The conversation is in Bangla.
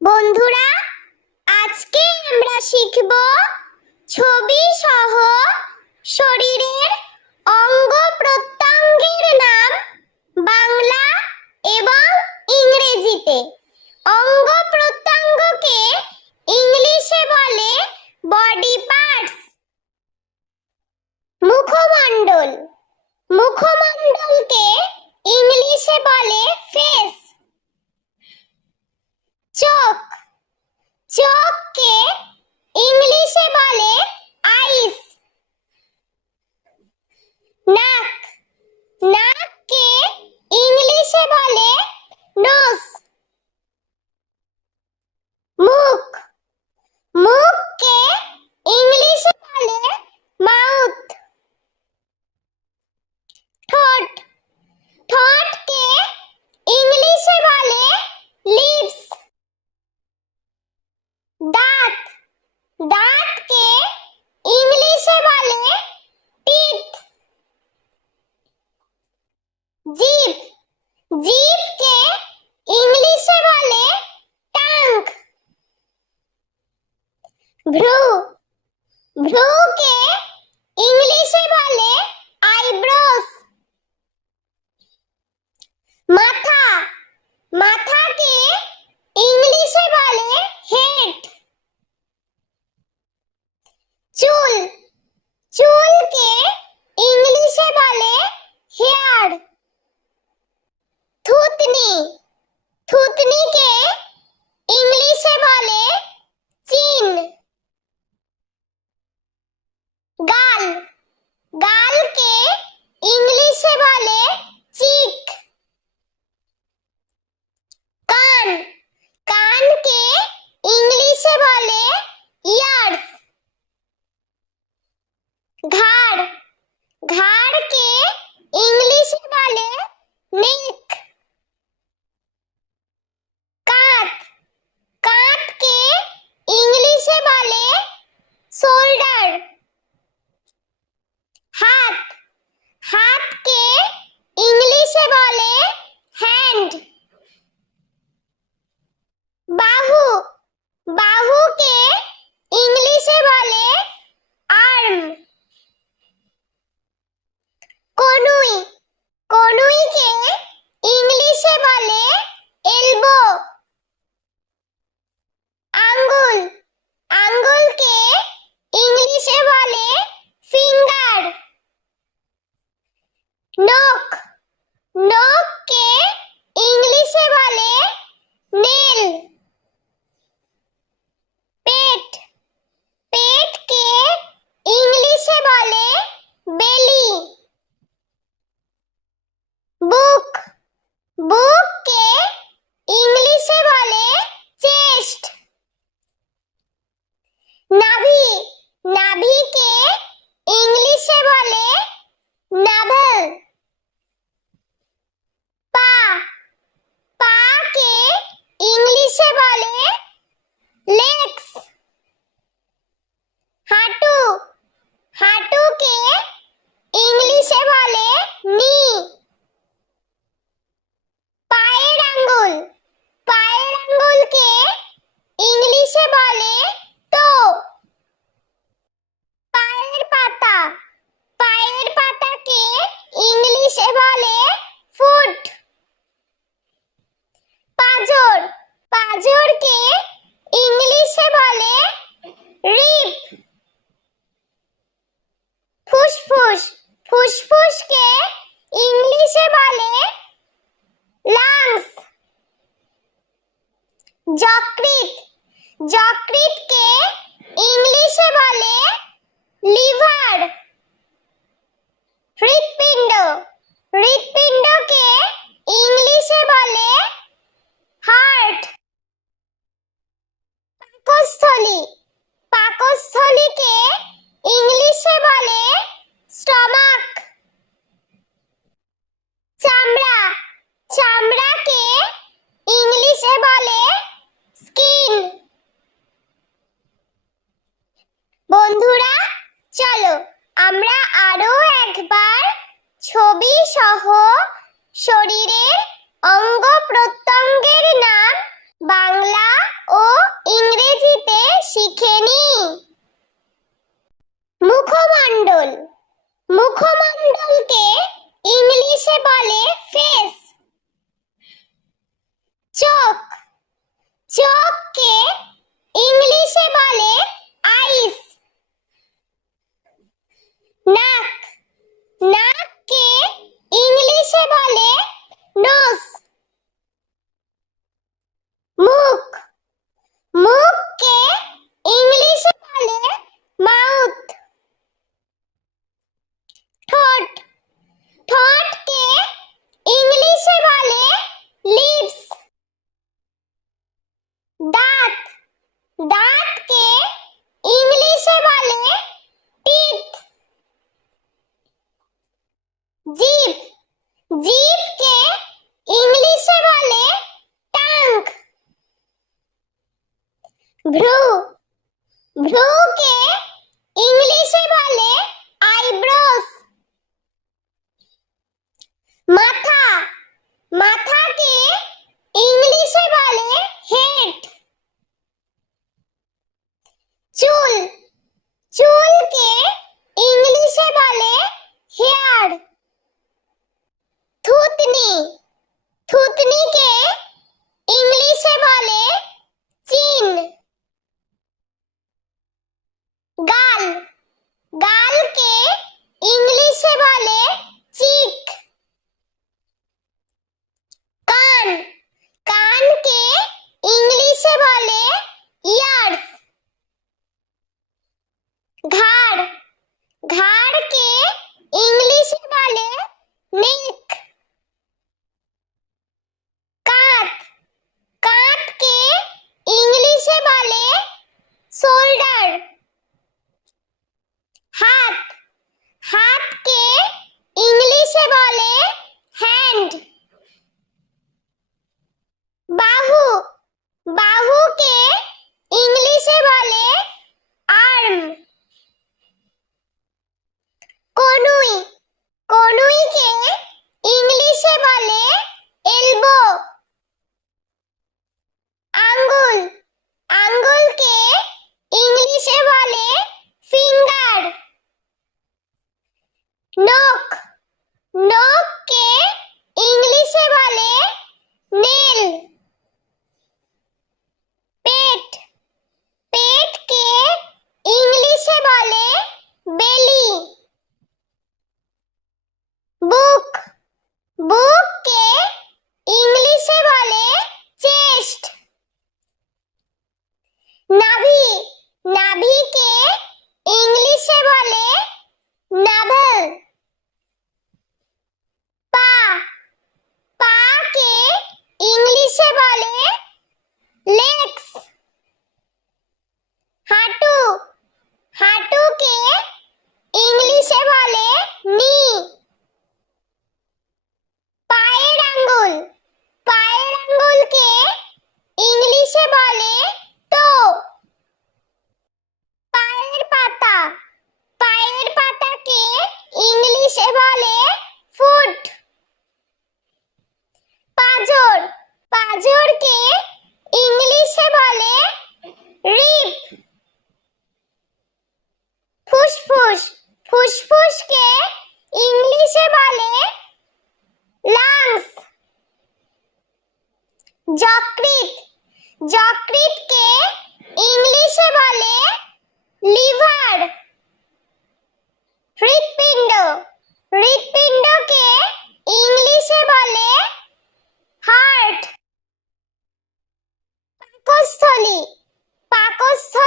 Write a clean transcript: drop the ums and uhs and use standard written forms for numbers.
বন্ধুরা, আজকে আমরা শিখব ছবি সহ শরীরের অঙ্গ প্রত্যঙ্গের নাম বাংলা এবং ইংরেজিতে। অঙ্গ প্রত্যঙ্গকে ইংলিশে বলে বডি পার্টস। মুখমণ্ডল, মুখমণ্ডলকে ইংলিশে বলে ফেস। চোখ, চোখকে ইংলিশে বলে আইস। নাক, নাককে ইংলিশে বলে নোজ। মুখ, মুখকে ইংলিশে বলে মাউথ। ঠোঁট, ঠোঁটকে ইংলিশে বলে লিপস। দাঁত, দাঁতকে ইংলিশে বলে টিথ। জিভ, জিভকে ইংলিশে বলে টাং। ভ্রু, ভ্রুকে ইংলিশে বলে আইব্রোস। মাথা, মাথাকে ইংলিশে বলে হেড। চুল, চুলকে ইংলিশে বলে হেয়ার। থুতনি, থুতনিকে ইংলিশে বলে চিন। গাল, গালকে ইংলিশে বলে চিক। কান, কানকে ইংলিশে বলে ইয়ার্স। ঘাড়, ঘাড়কে ইংলিশে বলে নেক। কাঁধ, কাঁধকে ইংলিশে বলে শোল্ডার। হাত, হাতকে ইংলিশে বলে হ্যান্ড। বাহু, বাহুকে ইংলিশে বলে আর্ম। কনুই, কনুইকে ইংলিশে বলে এলবো। আঙ্গুল, আঙ্গুলকে ইংলিশে বলে ফিঙ্গার। নখ, নখকে ইংলিশে বলে নেল। পেট, পেটকে ইংলিশে বলে বেলি। বুক, বুককে ইংলিশে বলে চেস্ট। নাভি, নাভিকে ইংলিশে বলে নাভেল। পা, পাকে ইংলিশে বলে লেগস। হাঁটু, হাঁটুকে ইংলিশে বলে নি। পায়ের আঙ্গুল, পায়ের আঙ্গুলকে ইংলিশে বলে টো। পায়ের পাতা, পায়ের পাতাকে ইংলিশে বলে ফুট। পাঁজর, পাঁজরকে ইংলিশে বলে রিব। ফুসফুস, ফুসফুসকে ইংলিশে বলে লাংস। যকৃৎ, যকৃৎকে ইংলিশে বলে লিভার। হৃৎপিণ্ড, হৃৎপিণ্ডকে ইংলিশে বলে হার্ট। পাকস্থলী, পাকস্থলীকে ইংলিশে বলে স্টমাক। চামড়া, চামড়াকে ইংলিশে বলে স্কিন। বন্ধুরা, চলো আমরা আরো একবার ছবি সহ শরীরের অঙ্গ ভ্রু, ভ্রুকে ইংলিশে বলে আইব্রোস। মাথা, মাথাকে ইংলিশে বলে হেড। চুল, চুলকে ইংলিশে বলে হেয়ার। থুতনি, থুতনিকে ইংলিশে বলে চিন। গাল, গালকে ইংলিশে বলে চিক। কান, কানকে ইংলিশে বলে ইয়ার্স। ঘাড়, ঘাড়কে ইংলিশে বলে নেক। কাঁধ, কাঁধকে ইংলিশে বলে শোল্ডার। হাত, হাতকে ইংলিশে বলে হ্যান্ড। বাহু, বাহুকে ইংলিশে বলে আর্ম। কনুই, কনুইকে ইংলিশে বলে এলবো। আঙ্গুল, আঙ্গুলকে ইংলিশে বলে ফিঙ্গার। নখ, নখকে ইংলিশে বলে নেল। পেট, পেটকে ইংলিশে বলে বেলি। বুক, বুককে ইংলিশে বলে চেস্ট। নাভি, নাভিকে ইংলিশে বলে নাভেল। পা, পাকে ইংলিশে বলে লেগস। হাঁটু, হাঁটুকে ইংলিশে বলে নি। পায়ের আঙ্গুল, পায়ের আঙ্গুলকে ইংলিশে বলে টো। পায়ের পাতা, পায়ের পাতাকে ইংলিশে বলে ফুট। পাঁজর, পাঁজরকে ইংলিশে বলে রিব। ফুসফুস, ফুসফুসকে ইংলিশে বলে লাংস। যকৃৎ, যকৃৎকে ইংলিশে বলে লিভার। হৃৎপিণ্ড, হৃৎপিণ্ডকে ইংলিশে বলে হার্ট। পাকস্থলী, পাকস্থলী